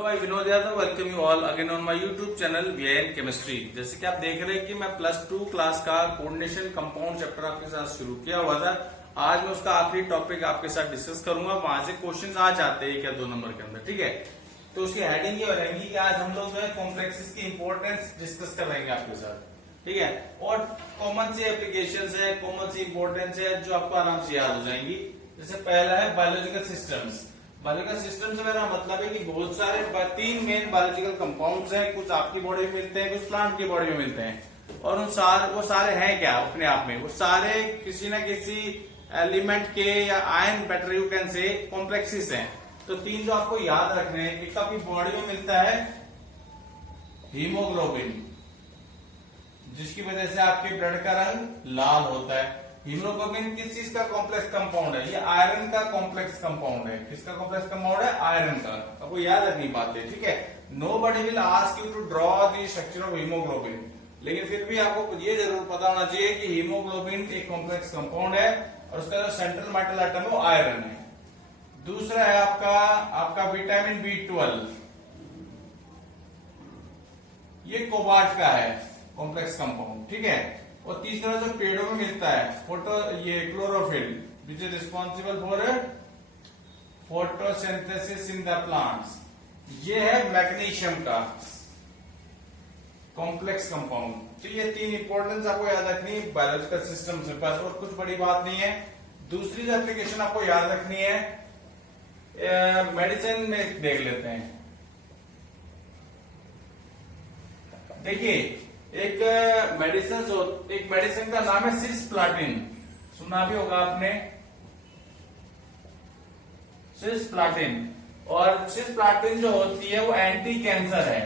भाई Vinod Yadav welcome you all again on my YouTube channel VIN chemistry. जैसे कि आप देख रहे हैं कि मैं +2 क्लास का कोऑर्डिनेशन कंपाउंड चैप्टर आपके साथ शुरू किया हुआ था। आज मैं उसका आखिरी टॉपिक आपके साथ डिस्कस करूंगा। वहां से क्वेश्चंस आ जाते हैं 1 या 2 नंबर के अंदर, ठीक है। तो उसकी हेडिंग ये रहेगी कि आज हम लोग जो है कॉम्प्लेक्सेस की इंपॉर्टेंस डिस्कस करेंगे आपके साथ, ठीक है। और कॉमन सी एप्लीकेशन है, कॉमन सी इंपॉर्टेंस है जो आपको आराम से याद हो जाएंगी। जैसे पहला है बायोलॉजिकल सिस्टम्स। बायोलॉजिकल सिस्टम से मेरा मतलब है कि बहुत सारे 3 मेन बायोलॉजिकल कंपाउंड्स हैं। कुछ आपकी बॉडी में मिलते हैं, कुछ प्लांट की बॉडी में मिलते हैं। और वो सारे हैं क्या अपने आप में, वो सारे किसी न किसी एलिमेंट के या ion better you can say complexes हैं। तो 3 जो आपको याद रखने हैं, एक आपकी बॉडी में मिलता है हीमोग्लोबिन, जिसकी वजह से आपके ब्लड का रंग लाल होता है। हीमोग्लोबिन किस चीज का कॉम्प्लेक्स कंपाउंड है? ये आयरन का कॉम्प्लेक्स कंपाउंड है। किसका कॉम्प्लेक्स कंपाउंड है? आयरन का। आपको याद रखनी बात है, ठीक है। Nobody will ask you to draw the structure of haemoglobin, लेकिन फिर भी आपको ये जरूर पता होना चाहिए कि हीमोग्लोबिन एक कॉम्प्लेक्स कंपाउंड है और उसका जो सेंट्रल मेटल एटम है वो आयरन है। दूसरा है आपका विटामिन B12, ये कोबाल्ट का है कॉम्प्लेक्स कंपाउंड, ठीक है। और तीसरा जो पेड़ों में मिलता है ये chlorophyll, which is responsible for photosynthesis in the plants, ये है मैग्नीशियम का कॉम्प्लेक्स कंपाउंड। तो ये 3 इंपॉर्टेंस आपको याद रखनी है बायोलॉजिकल सिस्टम से, बस और कुछ बड़ी बात नहीं है। दूसरी जो एप्लीकेशन आपको याद रखनी है मेडिसिन में देख लेते हैं। देखिए एक मेडिसिन का नाम है सिस्प्लाटिन, सुना भी होगा आपने सिस्प्लाटिन। और सिस्प्लाटिन जो होती है वो एंटी कैंसर है।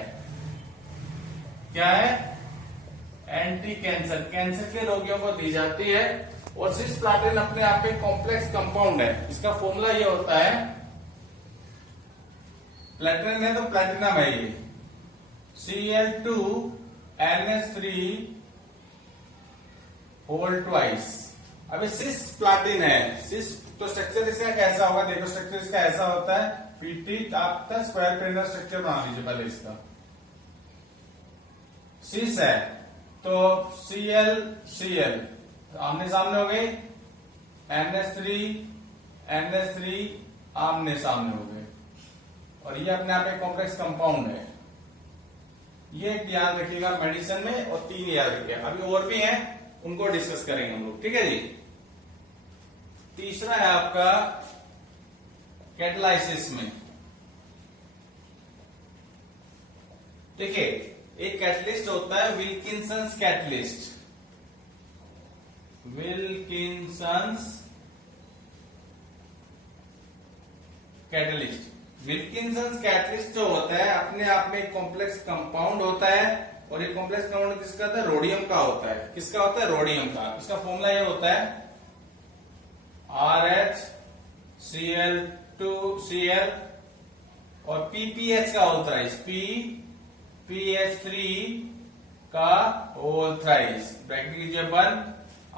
क्या है? एंटी कैंसर, कैंसर के रोगियों को दी जाती है। और सिस्प्लाटिन अपने आप में कॉम्प्लेक्स कंपाउंड है। इसका फॉर्मूला ये होता है, प्लेटिनम है तो प्लेटिनम है ये Cl2NH3 होल ट्वाइस। अभी सिस प्लाटिन है, सिस तो स्ट्रक्चर इसका कैसा होगा? देखो स्ट्रक्चर इसका ऐसा होता है, पीटी आपका स्क्वायर पेरिनल स्ट्रक्चर बना लीजिए पहले इसका। सिस है तो Cl आमने सामने हो गए, NH3 आमने सामने हो गए। और ये अपने आप एक कॉम्प्लेक्स कंपाउंड है। ये याद रखिएगा मेडिसिन में, और 3 याद रखिएगा। अभी और भी हैं, उनको डिस्कस करेंगे हम लोग, ठीक है जी। तीसरा है आपका कैटालाइसिस में। देखिए एक कैटलिस्ट होता है विल्किंसंस कैटलिस्ट। विल्किंसंस कैटलिस्ट जो होता है अपने आप में एक कॉम्प्लेक्स कंपाउंड होता है। और ये कॉम्प्लेक्स कंपाउंड किसका होता है? रोडियम का होता है। किसका होता है? रोडियम का। इसका फॉर्मूला ये होता है RHCl2Cl और PPH का होल थ्राइस, PPH3 का होल थ्राइस। ब्रैकेट कीजिए बंद,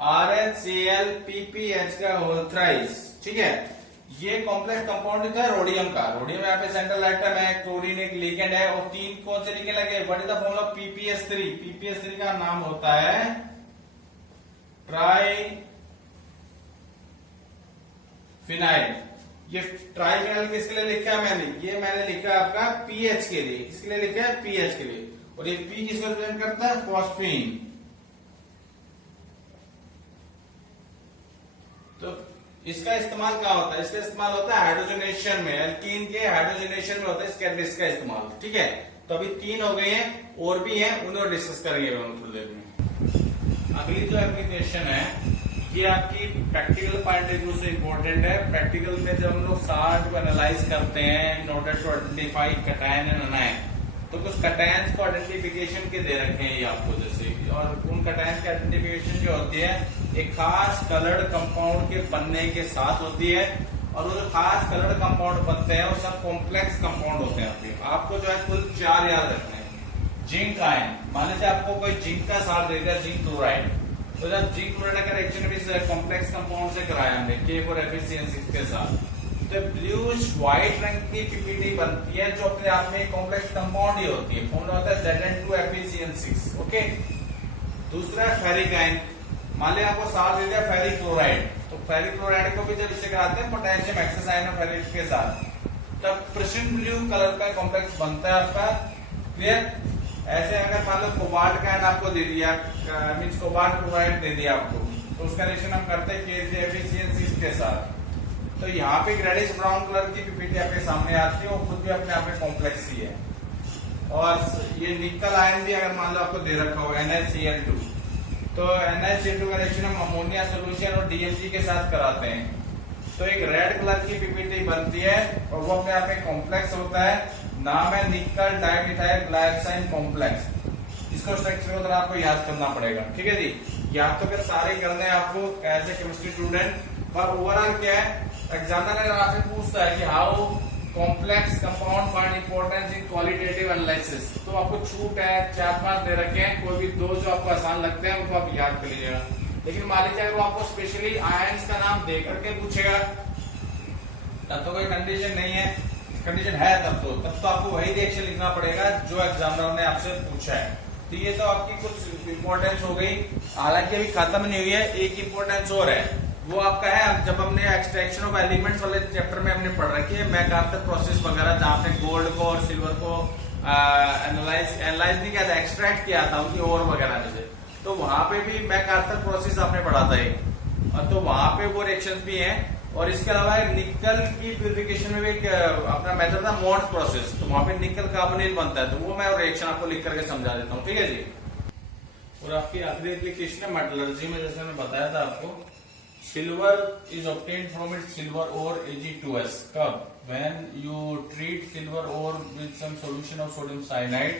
RHCl PPH का होल थ्राइस, ठीक है। ये कॉम्प्लेक्स कंपाउंड है रोडियम का। रोडियम यहाँ पे सेंट्रल एटम है, क्लोरीन एक लिगेंड है। और 3 कौन से लिगेंड लगे? What is the formula? PPS3। PPS3 का नाम होता है ट्राइफिनाइल। ये ट्राइफिनाइल किसके लिए लिखा है मैंने? ये मैंने लिखा है आपका पीएच के लिए। किसके लिए लिखा है? पीएच के लिए। और ये पी किसको रिप्रेजेंट करता है? फॉस्फीन। तो इसका इस्तेमाल क्या होता है? इसका इस्तेमाल होता है हाइड्रोजनेशन में, एल्कीन के हाइड्रोजनेशन में होता है इस कैटलिस्ट का इस्तेमाल, ठीक है। तो अभी 3 हो गए हैं, और भी हैं, उन्हें डिस्कस करेंगे थोड़ी देर में। अगली जो एप्लीकेशन है ये आपकी प्रैक्टिकल पॉइंट ऑफ व्यू से इंपॉर्टेंट है। प्रैक्टिकल में जब हम लोग साल्ट को एनालाइज करते हैं in order to identify cation and anion, तो कुछ कटायंस को आइडेंटिफिकेशन के दे रखे हैं ये आपको जैसे। और उन कटायंस की आइडेंटिफिकेशन जो होती है एक खास कलर्ड कंपाउंड के बनने के साथ होती है। और वो जो खास कलर्ड कंपाउंड बनते हैं वो सब कॉम्प्लेक्स कंपाउंड होते हैं। आपको जो है कुल 4 याद रखने हैं। जिंक आयन, मान लीजिए आपको कोई जिंक का साल्ट दे दिया, जिंक क्लोराइड, तो जब जिंक क्लोराइड का रिएक्शन भी कॉम्प्लेक्स कंपाउंड से कराया हमने K4 एफिशिएंसी के साथ, तो ब्लूइश व्हाइट रंग की पीपीटी बनती है जो अपने आप में कॉम्प्लेक्स कंपाउंड ही होती है। फॉर्मूला होता है Zn2FeCN6। ओके, दूसरा है फेरिक आयन। मान लिया आपको साथ दे दिया फेरिक क्लोराइड, तो फेरिक क्लोराइड को भी जब इससे कराते हैं पोटेशियम एक्सेस आयन और फेरिक के साथ, तब प्रिसिन ब्लू कलर का कॉम्प्लेक्स बनता है आपका। क्लियर? ऐसे अगर मान लो कोबाल्ट का आयन आपको दे दिया, मींस कोबाल्ट क्लोराइड दे दिया आपको, तो उसका रिएक्शन हम करते हैं KZFeCN6 के साथ। तो यहाँ पे रेडिश ब्राउन कलर की पीपीटी आपके सामने आती है, वो खुद भी अपने आप में कॉम्प्लेक्स ही है। और ये निकल आयन भी अगर मान लो आपको दे रखा हो NaCl2, तो NaCl2 का रिएक्शन हम अमोनिया सोल्यूशन और DMG के साथ कराते हैं, तो एक रेड कलर की पीपीटी बनती है और वो अपने आप में कॉम्प्लेक्स होता है। नाम है निकल डाइमिथाइल ग्लाइकोसाइड कॉम्प्लेक्स। इसको स्ट्रक्चर को थोड़ा आपको याद करना पड़ेगा, ठीक है जी। याद तो फिर सारे करने हैं आपको एज ए केमिस्ट्री स्टूडेंट, पर ओवरऑल क्या है, एग्जामिनर आपसे पूछता है कि how complex compound find importance in qualitative analysis, तो आपको छूट है 4-5 दे रखे हैं, कोई भी 2 जो आपको आसान लगते हैं उनको आप याद कर लीजिएगा। लेकिन मान लीजिए अगर वो आपको स्पेशली आयंस का नाम दे करके पूछेगा, तब तो कोई कंडीशन नहीं है, कंडीशन है तब तो आपको वही रिएक्शन लिखना पड़ेगा जो एग्जामिनर ने आपसे पूछा है। तो ये तो आपकी कुछ इंपॉर्टेंस हो गई, हालांकि अभी खत्म नहीं हुई है, एक इंपॉर्टेंस और है, वो आपका है जब हमने एक्सट्रैक्शन ऑफ एलिमेंट्स वाले चैप्टर में हमने पढ़ रखी है मैकआर्थर प्रोसेस वगैरह, जहाँ पे गोल्ड को और सिल्वर को एनालाइज नहीं किया था, एक्सट्रैक्ट किया था उनकी ओर वगैरह में से, तो वहां पे भी मैकआर्थर प्रोसेस आपने पढ़ा था एक, और तो वहां पे वो रिएक्शंस भी हैं। और इसके अलावा निकल की प्यूरिफिकेशन में भी एक अपना मेथड था मॉन्ट प्रोसेस, तो वहां पे निकल कार्बोनिल बनता है, तो वो मैं रिएक्शन आपको लिख करके समझा देता हूँ, ठीक है जी। और आपकी आखिरी एप्लीकेशन है मेटलर्जी में, जैसे मैंने बताया था आपको, silver is obtained from its silver ore Ag2S। कब? When you treat silver ore with some solution of sodium cyanide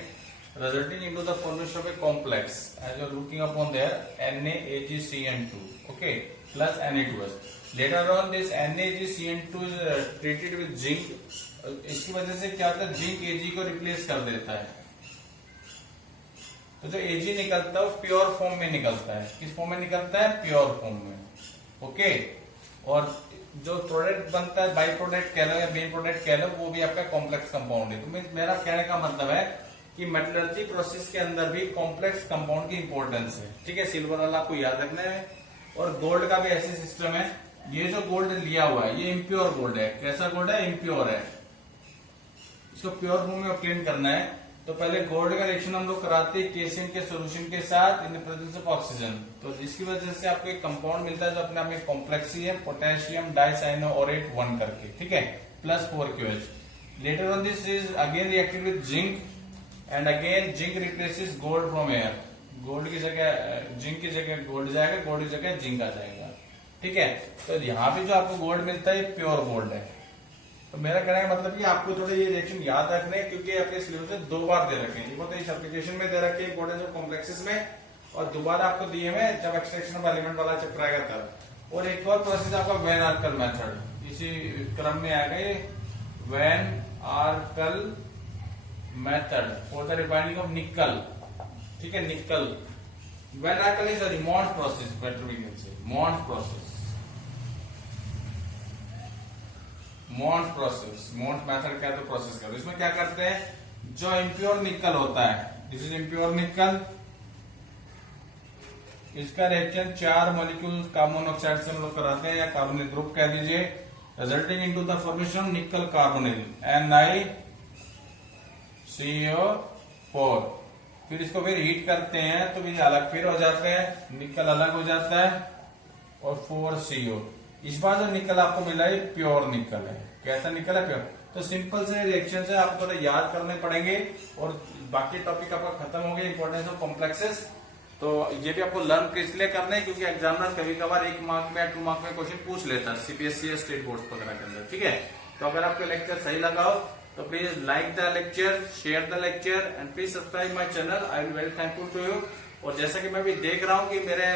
resulting into the formation of a complex as you are looking upon there NaAgCN2, okay, plus Na2S. Later on this NaAgCN2 is treated with zinc, इसकी वजह से क्या होता है, zinc Ag को replace कर देता है, तो जो Ag निकलता है वो प्योर फॉर्म में निकलता है। किस फॉर्म में निकलता है? प्योर फॉर्म में, ओके। और जो प्रोडक्ट बनता है, बाई प्रोडक्ट कह लो या मेन प्रोडक्ट कह लो, वो भी आपका कॉम्प्लेक्स कंपाउंड है। तो मेरा कहने का मतलब है कि मेटलर्जी प्रोसेस के अंदर भी कॉम्प्लेक्स कंपाउंड की इंपॉर्टेंस है, ठीक है। सिल्वर वाला आपको याद रखना है। और गोल्ड का भी ऐसे सिस्टम है, ये जो गोल्ड लिया हुआ है ये इम्प्योर गोल्ड है। कैसा गोल्ड है? इम्प्योर है। इसको प्योर फॉर्म में ऑब्टेन करना है, तो पहले गोल्ड का रिएक्शन हम लोग कराते हैं KCl के सोल्यूशन के साथ in the presence of oxygen, तो जिसकी वजह से आपको एक कंपाउंड मिलता है जो अपने आप में कॉम्प्लेक्स ही है, पोटेशियम डाइसाइनोओरेट 1 करके, ठीक है, plus 4QH। Later on this is again reacted with zinc and again zinc replaces gold from air. Gold की जगह जिंक की जगह गोल्ड जाएगा, गोल्ड की जगह जिंक आ जाएगा, ठीक है। तो यहाँ पे जो आपको गोल्ड मिलता है प्योर गोल्ड है। तो मेरा कहने का मतलब कि आपको थोड़े ये रिएक्शन याद रखने हैं, क्योंकि आपके सिलेबस में 2 बार दे रखे हैं, इस एप्लीकेशन में दे रखे इंपोर्टेंस ऑफ कॉम्प्लेक्सेस में, और दोबारा आपको दिए हुए जब एक्सट्रैक्शन ऑफ एलिमेंट वाला चैप्टर आएगा तब। और एक और प्रोसेस आपका वैन आर्कल मेथड, इसी क्रम में आएगा ये van Arkel method for the refining of nickel, ठीक है, nickel. Van Arkel is sorry Mond process, better we can say Mond process, Mond process, Mond method क्या तो प्रोसेस कर, इसमें क्या करते हैं, जो इम्प्योर निकल होता है, दिस इज इम्प्योर निकल, इसका रिएक्शन 4 मॉलिक्यूल कार्बन मोनोऑक्साइड से हम लोग कराते हैं, या कार्बोनिल ग्रुप कह दीजिए, resulting into the formation of निकल कार्बोनिल NiCO4। फिर इसको फिर हीट करते हैं तो ये अलग फिर हो जाते हैं, निकल अलग हो जाता है, और 4CO। इस बार जो निकल आपको मिला है प्योर निकल है। कैसा निकल है? प्योर। तो सिंपल से रिएक्शन से आपको थोड़ा याद करने पड़ेंगे, और बाकी टॉपिक आपका खत्म हो गया, इंपॉर्टेंस ऑफ कॉम्प्लेक्सेस। तो ये भी आपको लर्न इसलिए करना है क्योंकि एग्जामिनर कभी कभार 1 मार्क में या 2 मार्क में क्वेश्चन पूछ लेता है CBSE या स्टेट बोर्ड वगैरह के अंदर, ठीक है। तो अगर आपको लेक्चर सही लगा हो तो please like the lecture, share the lecture and please subscribe my channel. I will very thankful to you. और जैसा कि मैं भी देख रहा हूँ कि मेरे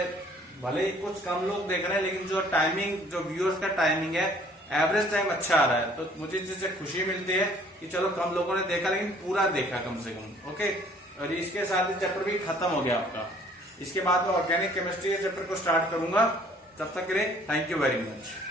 भले ही कुछ कम लोग देख रहे हैं, लेकिन जो टाइमिंग, जो व्यूअर्स का टाइमिंग है, एवरेज टाइम अच्छा आ रहा है, तो मुझे इससे खुशी मिलती है कि चलो कम लोगों ने देखा लेकिन पूरा देखा कम से कम, ओके। और इसके साथ ही चैप्टर भी खत्म हो गया आपका। इसके बाद मैं ऑर्गेनिक केमिस्ट्री के चैप्टर को स्टार्ट करूंगा। तब तक के लिए थैंक यू वेरी मच।